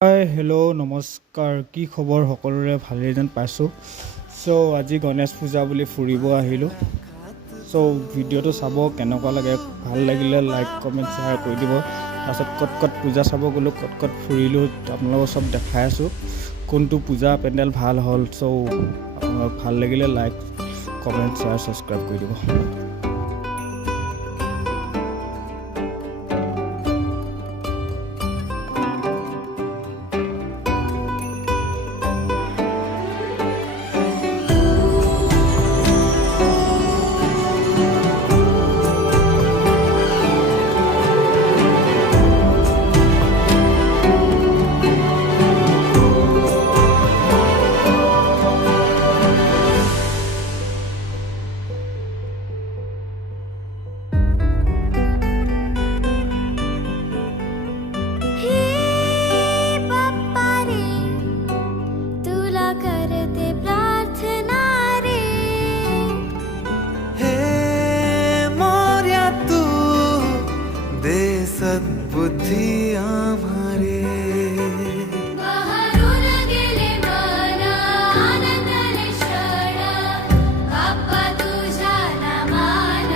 hi hello' নমস্কাৰ কি খবৰ সকলোৰে ভালেই যেন পাইছোঁ আজি গণেশ পূজা বুলি ফুৰিব আহিলোঁ ভিডিঅ'টো চাব কেনেকুৱা লাগে ভাল লাগিলে লাইক কমেণ্ট শ্বেয়াৰ কৰি দিব তাৰপিছত ক'ত পূজা চাব গ'লোঁ ক'ত ফুৰিলোঁ আপোনালোকক চব দেখাই আছোঁ কোনটো পূজা পেণ্ডেল ভাল হ'ল আপোনালোক ভাল লাগিলে লাইক কমেণ্ট শ্বেয়াৰ ছাবস্ক্ৰাইব কৰি দিব सद्बुद्धि आम्हारे बहरून गेले मन आनंदाने क्षण बाप्पा तुझ्या नामान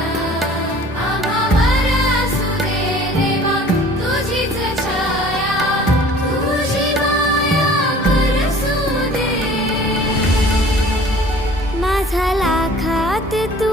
आम्हावर असू दे देवा तुझीच छाया तुझी माया बरसू दे माझा लाखात तू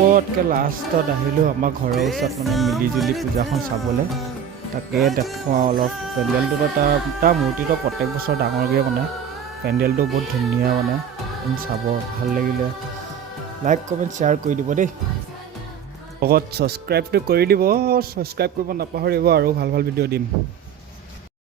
পটকৈ লাষ্টত আহিলোঁ আমাৰ ঘৰৰ ওচৰত মিলিজুলি পূজাখন চাবলৈ তাকে দেখুৱাওঁ অলপ পেণ্ডেলটো তাৰ মূৰ্তিটো প্ৰত্যেক বছৰ ডাঙৰকৈ বনায় পেণ্ডেলটো বহুত ধুনীয়া বনায় চাব ভাল লাগিলে লাইক কমেণ্ট শ্বেয়াৰ কৰি দিব দেই লগত ছাবস্ক্ৰাইবটো কৰি দিব ছাবস্ক্ৰাইব কৰিব নাপাহৰিব আৰু ভাল ভিডিঅ' দিম